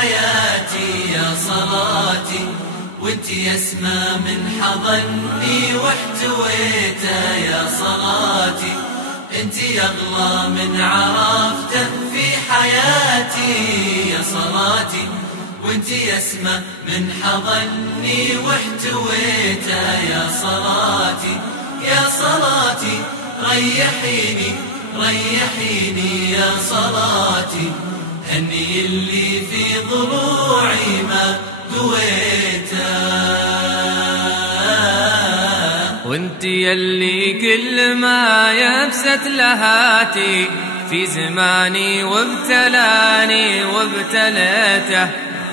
حياتي يا صلاتي، وانت يسمى من حضني واحتويته يا صلاتي، انت يغلى من عرفته في حياتي يا صلاتي، وانت يسمى من حضني واحتويته يا صلاتي يا صلاتي. ريحيني ريحيني يا صلاتي، هني اللي في ضلوعي ما قويته، وانت يلي كل ما يبست لهاتي في زماني وابتلاني وابتليته،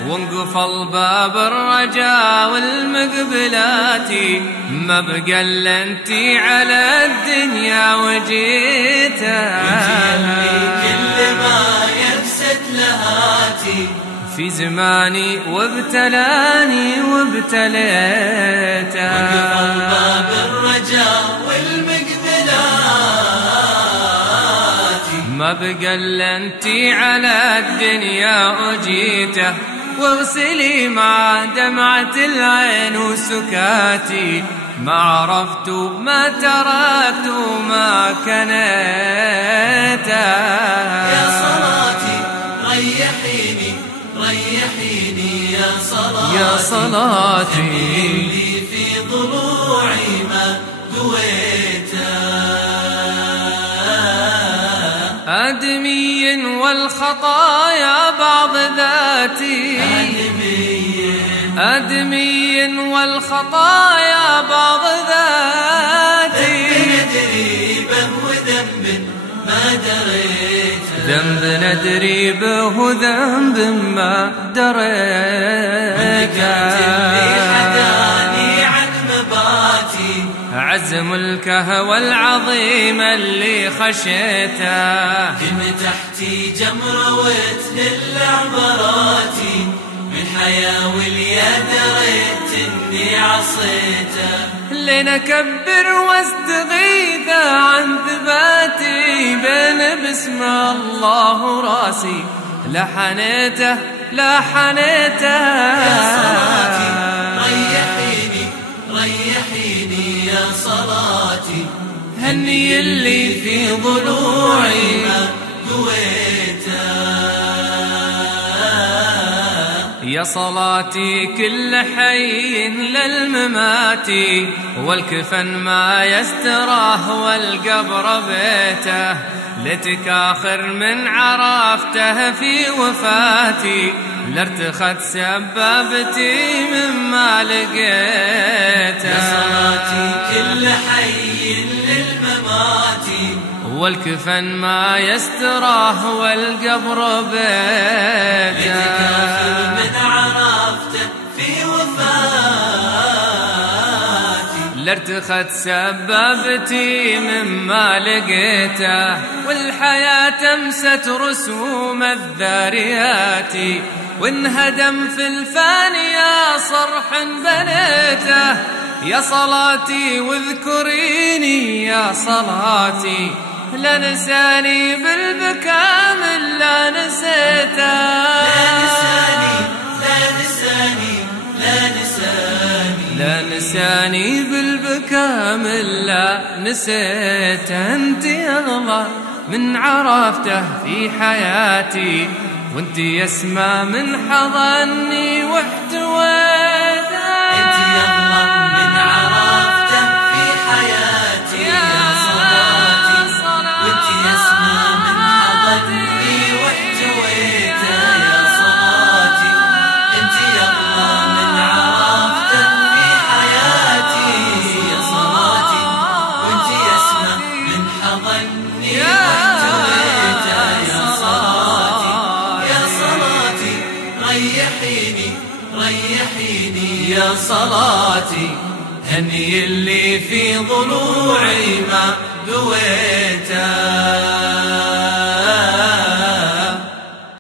وانقفل باب الرجاء والمقبلاتي ما بقى الا انتي على الدنيا وجيته، كل ما يبسط لهاتي في زماني وابتلاني وابتليته، وانقفل باب الرجاء والمقبلاتي ما بقى الا انتي على الدنيا وجيته، واغسلي مع دمعة العين وسكاتي ما عرفت ما تركت ما كنيته. يا صلاتي ريحيني ريحيني يا صلاتي، يا صلاتي اللي في ضلوعي ما قويته، آدمي والخطايا بعض ذاتي، آدمي والخطايا بعض ذاتي، ندري به وذنب ما دريته، ذنب ندري به ذنب ما دريته، حداني عن مباتي عزم الكهوى العظيم اللي خشيته، كن تحتي جمرة وتهل عبراتي من حياة واليا دريت اني عصيته، لنكبر واستغيث عن ثباتي بين باسم الله راسي لحنيته لحنيته. يا صلاتي ريحيني ريحيني يا صلاتي، هني اللي في ضلوعي ما قويته، يا صلاتي كل حي للممات، والكفن ما يستراه والقبر بيته، لتكاخر من عرفته في وفاتي، لارتخت سبابتي مما لقيته. يا صلاتي كل حي للممات، والكفن ما يستراه والقبر بيته، لتكاخر من عرفته في وفاتي، لارتخت سبابتي مما لقيته، والحياة امست رسوم الذاريات، وانهدم في الفانية صرح بنيته. يا صلاتي واذكريني يا صلاتي، لا نساني بالبكاء من لا نسيته، لا نساني لا نساني لا نساني لا نساني بالبكاء من لا نسيته. انت اغلى من عرفته في حياتي، وانت يسمى من حضني واحتويته، انت يغلى من عرفته في حياتي يا صلاتي، وانت يسمى من حضني واحتويته يا صلاتي، انت يغلى من عرفته في حياتي يا صلاتي، وانت يسمى من حضني واحتويته يا صلاتي يا صلاتي. ريحيني ريحيني يا صلاتي، هني اللي في ضلوعي ما قويته.